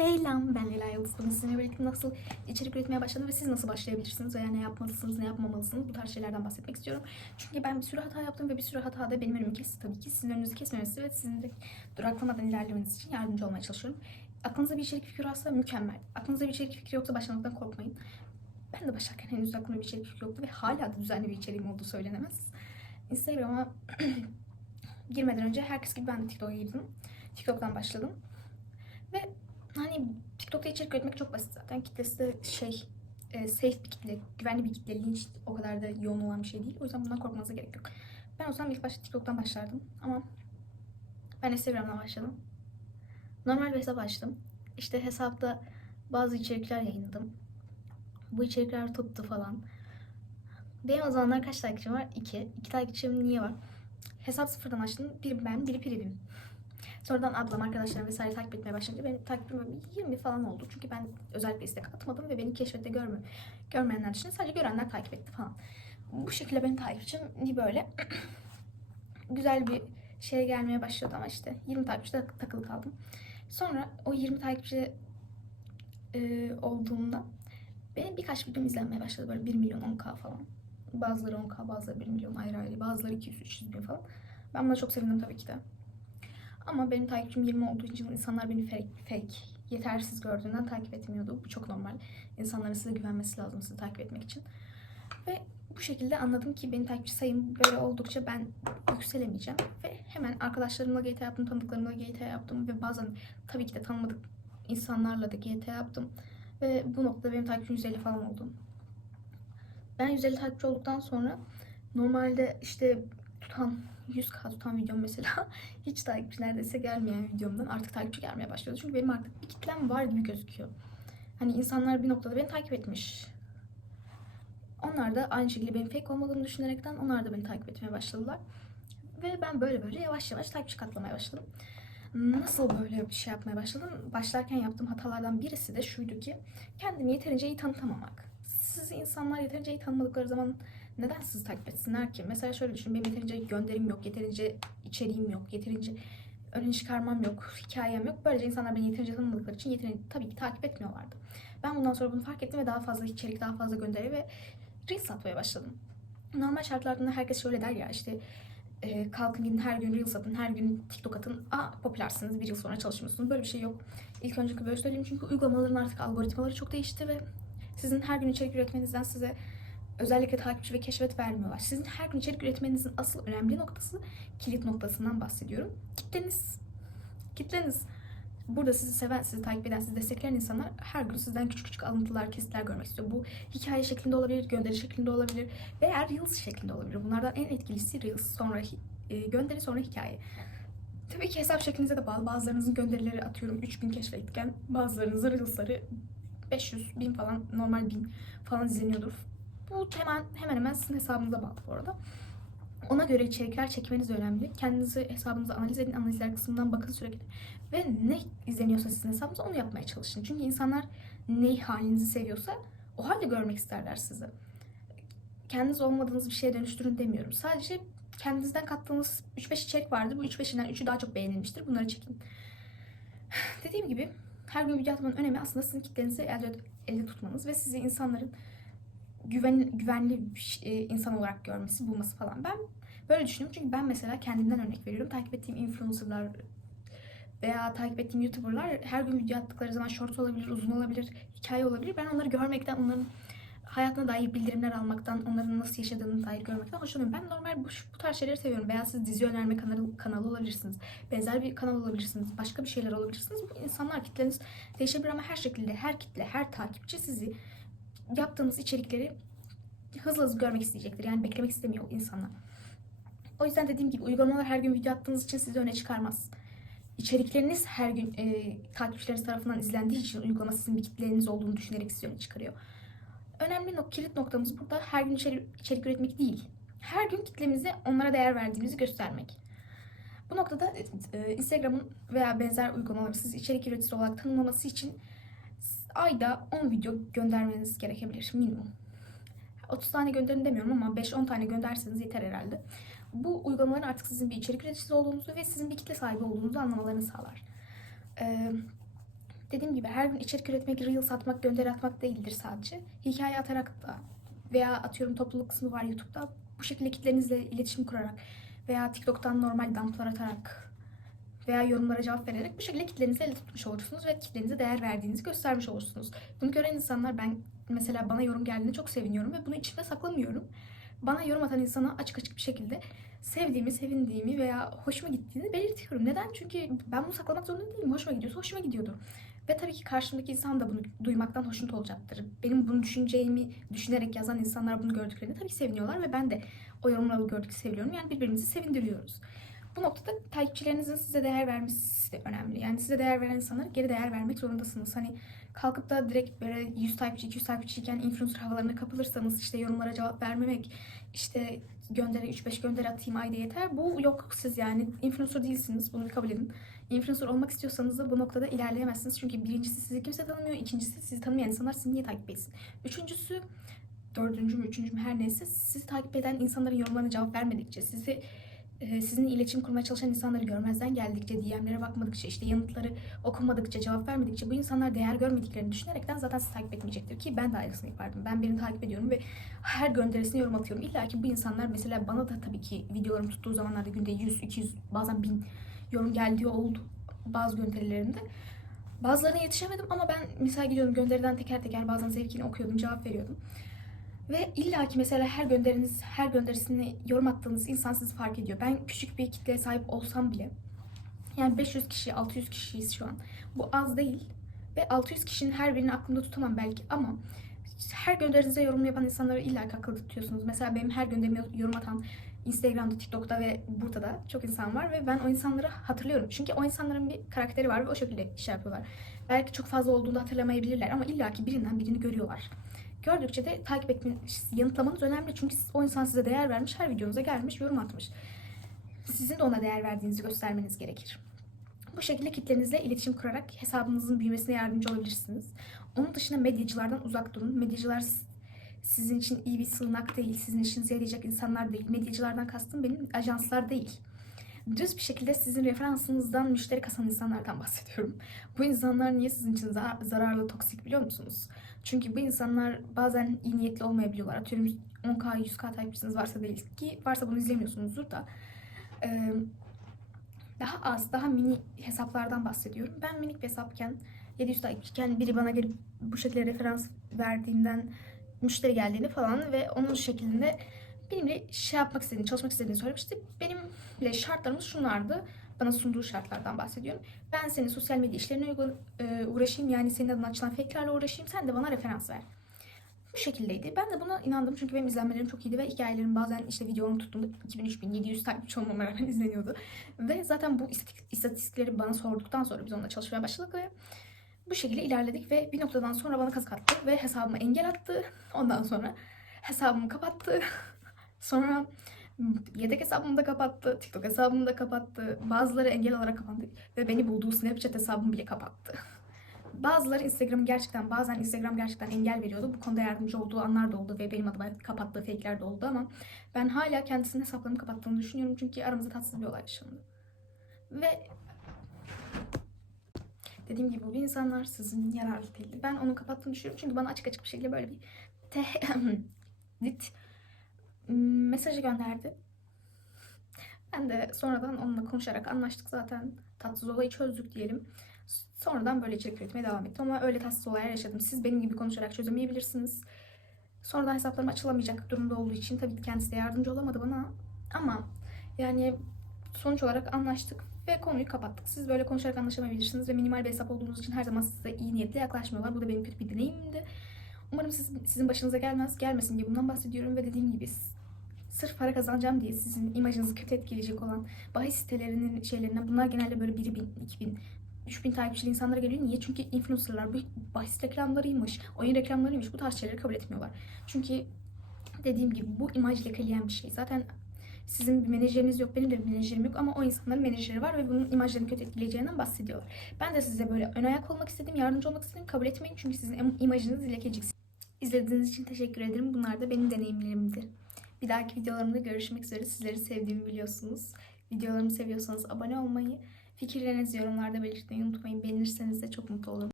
Selam, ben Leyla Yıldız. Bugün sizinle birlikte nasıl içerik üretmeye başladım ve siz nasıl başlayabilirsiniz veya ne yapmalısınız, ne yapmamalısınız, bu tarz şeylerden bahsetmek istiyorum. Çünkü ben bir sürü hata yaptım ve bir sürü hata da benim önümü kesti tabii ki. Sizin önünüzü kesmemesi ve sizin de duraklamadan ilerlemeniz için yardımcı olmaya çalışıyorum. Aklınızda bir içerik fikri varsa mükemmel. Aklınızda bir içerik fikri yoksa başlamaktan korkmayın. Ben de başlarken henüz aklımda bir içerik fikri yoktu ve hala da düzenli bir içeriğim olduğu söylenemez. Instagram'a girmeden önce herkes gibi ben de TikTok'a girdim. TikTok'tan başladım. Ve hani TikTok'ta içerik üretmek çok basit zaten. Kitlesi de safe bir kitle, güvenli bir kitle. Linç o kadar da yoğun olan bir şey değil. O yüzden bundan korkmanıza gerek yok. Ben o zaman ilk başta TikTok'tan başlardım. Ama ben Instagram'dan başladım. Normal bir hesap açtım. İşte hesapta bazı içerikler yayınladım. Bu içerikler tuttu falan. Benim o zamanlar kaç takipçim var? 2. 2 takipçim niye var? Hesap sıfırdan açtım. Biri ben, biri Privim. Sonradan ablam, arkadaşlarım vesaire takip etmeye başlayınca benim takipim 20 falan oldu. Çünkü ben özellikle istek atmadım ve beni keşfette görmeyenler dışında sadece görenler takip etti falan. Bu şekilde benim takipçim böyle güzel bir şeye gelmeye başladı ama işte 20 takipçide takılı kaldım. Sonra o 20 takipçi olduğumda benim birkaç videom izlenmeye başladı. Böyle 1 milyon 10K falan. Bazıları 10K, bazıları 1 milyon ayrı ayrı, bazıları 200-300 bin falan. Ben buna çok sevindim tabii ki de. Ama benim takipçim 20 olduğu için insanlar beni fake, yetersiz gördüğünden takip etmiyordu. Bu çok normal. İnsanların size güvenmesi lazım sizi takip etmek için. Ve bu şekilde anladım ki benim takipçi sayım böyle oldukça ben yükselemeyeceğim. Ve hemen arkadaşlarımla GT yaptım, tanıdıklarımla GT yaptım ve bazen tabii ki de tanımadık insanlarla da GT yaptım. Ve bu noktada benim takipçim 150 falan oldu. Ben 150 takipçi olduktan sonra normalde işte 100K tutan videom mesela hiç takipçi neredeyse gelmeyen videomdan artık takipçi gelmeye başladı. Çünkü benim artık bir kitlem var gibi gözüküyor. Hani insanlar bir noktada beni takip etmiş. Onlar da aynı şekilde benim fake olmadığımı düşünerekten onlar da beni takip etmeye başladılar. Ve ben böyle yavaş yavaş takipçi katlamaya başladım. Nasıl böyle bir şey yapmaya başladım? Başlarken yaptığım hatalardan birisi de şuydu ki kendimi yeterince iyi tanıtamamak. Sizi insanlar yeterince iyi tanımadıkları zaman neden sizi takip etsinler ki? Mesela şöyle düşün, benim yeterince gönderim yok, yeterince içeriğim yok, yeterince ön çıkarmam yok, hikayem yok. Böylece insanlar beni yeterince tanımadıkları için tabii ki takip etmiyorlardı. Ben bundan sonra bunu fark ettim ve daha fazla içerik, daha fazla gönderi ve Reels atmaya başladım. Normal şartlarda herkes şöyle der ya işte kalkın gidin her gün Reels atın, her gün TikTok atın. Popülersiniz, bir yıl sonra çalışmıyorsunuz. Böyle bir şey yok. İlk önce böyle söyleyeyim çünkü uygulamaların artık algoritmaları çok değişti ve sizin her gün içerik üretmenizden size özellikle takipçi ve keşfet vermiyorlar. Sizin her gün içerik üretmenizin asıl önemli noktası, kilit noktasından bahsediyorum. Kitleniz. Burada sizi seven, sizi takip eden, sizi destekleyen insanlar her gün sizden küçük küçük alıntılar, kesitler görmek istiyor. Bu hikaye şeklinde olabilir, gönderi şeklinde olabilir veya Reels şeklinde olabilir. Bunlardan en etkilisi Reels, sonra gönderi, sonra hikaye. Tabii ki hesap şeklinize de bağlı. Bazılarınızın gönderileri atıyorum 3000 keşfetken bazılarınızın Reels'ları 500, 1000 falan, normal 1000 falan izleniyordur. Bu hemen sizin hesabınıza bağlı bu arada. Ona göre içerikler çekmeniz önemli. Kendinizi hesabınızı analiz edin. Analizler kısmından bakın sürekli. Ve ne izleniyorsa sizin hesabınıza onu yapmaya çalışın. Çünkü insanlar ne halinizi seviyorsa o halde görmek isterler sizi. Kendiniz olmadığınız bir şeye dönüştürün demiyorum. Sadece kendinizden kattığınız 3-5 içerik vardır. Bu 3-5'inden 3'ü daha çok beğenilmiştir. Bunları çekin. Dediğim gibi her gün video atmanın önemi aslında sizin kitlenizi elde tutmanız ve sizi insanların güvenli insan olarak görmesi, bulması falan. Ben böyle düşünüyorum çünkü ben mesela kendimden örnek veriyorum. Takip ettiğim influencerlar veya takip ettiğim YouTuber'lar her gün video attıkları zaman short olabilir, uzun olabilir, hikaye olabilir. Ben onları görmekten, onların hayatına dair bildirimler almaktan, onların nasıl yaşadığını dair görmekten hoşlanıyorum. Ben normal bu tarz şeyleri seviyorum. Veya siz dizi önerme kanalı olabilirsiniz. Benzer bir kanal olabilirsiniz. Başka bir şeyler olabilirsiniz. Bu insanlar, kitleniz değişebilir ama her şekilde, her kitle, her takipçi sizi yaptığınız içerikleri hızlı görmek isteyecektir. Yani beklemek istemiyor insanlar. O yüzden dediğim gibi uygulamalar her gün video attığınız için sizi öne çıkarmaz. İçerikleriniz her gün takipçileriniz tarafından izlendiği için uygulama sizin bir kitleniz olduğunu düşünerek sizi öne çıkarıyor. Önemli kilit noktamız burada her gün içerik üretmek değil. Her gün kitlemize onlara değer verdiğimizi göstermek. Bu noktada Instagram'ın veya benzer uygulamaların sizi içerik üreticisi olarak tanımlaması için ayda 10 video göndermeniz gerekebilir minimum. 30 tane gönderin demiyorum ama 5-10 tane gönderseniz yeter herhalde. Bu uygulamaların artık sizin bir içerik üreticisi olduğunuzu ve sizin bir kitle sahibi olduğunuzu anlamalarını sağlar. Dediğim gibi her gün içerik üretmek, Reels atmak, gönderi atmak değildir sadece. Hikaye atarak da veya atıyorum topluluk kısmı var YouTube'da. Bu şekilde kitlerinizle iletişim kurarak veya TikTok'tan normal dumplar atarak veya yorumlara cevap vererek bu şekilde kitlenizi elde tutmuş olursunuz ve kitlenize değer verdiğinizi göstermiş olursunuz. Bunu gören insanlar, ben mesela bana yorum geldiğinde çok seviniyorum ve bunu içimde saklamıyorum. Bana yorum atan insana açık açık bir şekilde sevdiğimi, sevindiğimi veya hoşuma gittiğini belirtiyorum. Neden? Çünkü ben bunu saklamak zorunda değilim. Hoşuma gidiyorsa hoşuma gidiyordu. Ve tabii ki karşımdaki insan da bunu duymaktan hoşnut olacaktır. Benim bunu düşüneceğimi düşünerek yazan insanlar bunu gördüklerinde tabii ki seviniyorlar ve ben de o yorumları gördükçe seviyorum. Yani birbirimizi sevindiriyoruz. Bu noktada takipçilerinizin size değer vermesi de önemli. Yani size değer veren insanlara geri değer vermek zorundasınız. Hani kalkıp da direkt böyle 100 takipçi, 200 takipçiyken influencer havalarına kapılırsanız, işte yorumlara cevap vermemek, işte gönderi 3-5 gönderi atayım ayda yeter. Bu yok, siz yani influencer değilsiniz. Bunu kabul edin. Influencer olmak istiyorsanız da bu noktada ilerleyemezsiniz. Çünkü birincisi sizi kimse tanımıyor. İkincisi sizi tanımayan insanlar sizi niye takip etsin? Üçüncüsü, dördüncü mü, üçüncü mü her neyse, sizi takip eden insanların yorumlarına cevap vermedikçe, sizinle iletişim kurmaya çalışan insanları görmezden geldikçe, DM'lere bakmadıkça, işte yanıtları okumadıkça, cevap vermedikçe bu insanlar değer görmediklerini düşünerekten zaten sizi takip etmeyecektir ki ben de aynısını yapardım. Ben birini takip ediyorum ve her gönderisine yorum atıyorum. İlla ki bu insanlar, mesela bana da tabii ki videolarım tuttuğu zamanlarda günde 100, 200, bazen 1000 yorum geldiği oldu bazı gönderilerimde. Bazılarına yetişemedim ama ben mesela gidiyordum gönderiden teker teker bazen zevkini okuyordum, cevap veriyordum. Ve illaki mesela her gönderisine yorum attığınız insan sizi fark ediyor. Ben küçük bir kitleye sahip olsam bile, yani 500 kişi, 600 kişiyiz şu an. Bu az değil. Ve 600 kişinin her birini aklımda tutamam belki ama her gönderinize yorum yapan insanları illaki akılda tutuyorsunuz. Mesela benim her gönderime yorum atan Instagram'da, TikTok'ta ve burada da çok insan var ve ben o insanları hatırlıyorum. Çünkü o insanların bir karakteri var ve o şekilde iş yapıyorlar. Belki çok fazla olduğunu hatırlamayabilirler ama illaki birinden birini görüyorlar. Gördükçe de takip etmeniz, yanıtlamanız önemli. Çünkü o insan size değer vermiş, her videonuza gelmiş, yorum atmış. Sizin de ona değer verdiğinizi göstermeniz gerekir. Bu şekilde kitlenizle iletişim kurarak hesabınızın büyümesine yardımcı olabilirsiniz. Onun dışında medyacılardan uzak durun. Medyacılar sizin için iyi bir sığınak değil, sizin işinize yarayacak insanlar değil. Medyacılardan kastım benim ajanslar değil. Düz bir şekilde sizin referansınızdan müşteri kasan insanlardan bahsediyorum. Bu insanlar niye sizin için zararlı, toksik biliyor musunuz? Çünkü bu insanlar bazen iyi niyetli olmayabiliyorlar. Atıyorum 10K, 100K takipçiniz varsa değil ki, varsa bunu izlemiyorsunuzdur da. Daha az, daha mini hesaplardan bahsediyorum. Ben minik bir hesapken, 700 takipçiyken biri bana gelip bu şekilde referans verdiğinden müşteri geldiğini falan ve onun şeklinde benimle yapmak istediğini, çalışmak istediğini söylemişti. Benimle şartlarımız şunlardı. Bana sunduğu şartlardan bahsediyorum. Ben senin sosyal medya işlerine uğraşayım. Yani senin adına açılan fake'lerle uğraşayım. Sen de bana referans ver. Bu şekildeydi. Ben de buna inandım çünkü benim izlenmelerim çok iyiydi ve hikayelerim bazen işte videomu tuttuğumda 2000-3700 takipçi olmama rağmen izleniyordu. Ve zaten bu istatistikleri bana sorduktan sonra biz onunla çalışmaya başladık ve bu şekilde ilerledik ve bir noktadan sonra bana kazık attı ve hesabıma engel attı. Ondan sonra hesabımı kapattı. Sonra yedek hesabımı da kapattı, TikTok hesabımı da kapattı. Bazıları engel olarak kapandı ve beni bulduğu Snapchat hesabımı bile kapattı. Bazıları bazen Instagram gerçekten engel veriyordu. Bu konuda yardımcı olduğu anlar da oldu ve benim adıma kapattığı fake'ler de oldu ama ben hala kendisinin hesaplarımı kapattığını düşünüyorum çünkü aramızda tatsız bir olay yaşandı. Ve dediğim gibi bu insanlar sizin yararlı değildi. Ben onu kapattığını düşünüyorum çünkü bana açık açık bir şekilde böyle bir mesajı gönderdi. Ben de sonradan onunla konuşarak anlaştık zaten. Tatsız olayı çözdük diyelim. Sonradan böyle içerik üretmeye devam ettim ama öyle tatsız olaylar yaşadım. Siz benim gibi konuşarak çözemeyebilirsiniz. Sonradan hesaplarım açılamayacak durumda olduğu için tabii ki kendisi de yardımcı olamadı bana. Ama yani sonuç olarak anlaştık ve konuyu kapattık. Siz böyle konuşarak anlaşamayabilirsiniz ve minimal bir hesap olduğunuz için her zaman size iyi niyetle yaklaşmıyorlar. Bu da benim kötü bir deneyimimdi. Umarım sizin başınıza gelmesin diye bundan bahsediyorum ve dediğim gibi sırf para kazanacağım diye sizin imajınızı kötü etkileyecek olan bahis sitelerinin şeylerinden, bunlar genelde böyle 1000, 2000, 3000 takipçili insanlara geliyor. Niye? Çünkü influencerlar bu bahis reklamlarıymış, oyun reklamlarıymış, bu tarz şeyleri kabul etmiyorlar. Çünkü dediğim gibi bu imaj lekeleyen bir şey. Zaten sizin bir menajeriniz yok, benim de bir menajerim yok ama o insanların menajeri var ve bunun imajlarını kötü etkileyeceğinden bahsediyorlar. Ben de size böyle ön ayak olmak istedim, yardımcı olmak istedim. Kabul etmeyin çünkü sizin imajınız lekecek. İzlediğiniz için teşekkür ederim. Bunlar da benim deneyimlerimdi. Bir dahaki videolarımda görüşmek üzere. Sizleri sevdiğimi biliyorsunuz. Videolarımı seviyorsanız abone olmayı, fikirlerinizi yorumlarda belirtmeyi unutmayın. Beğenirseniz de çok mutlu olurum.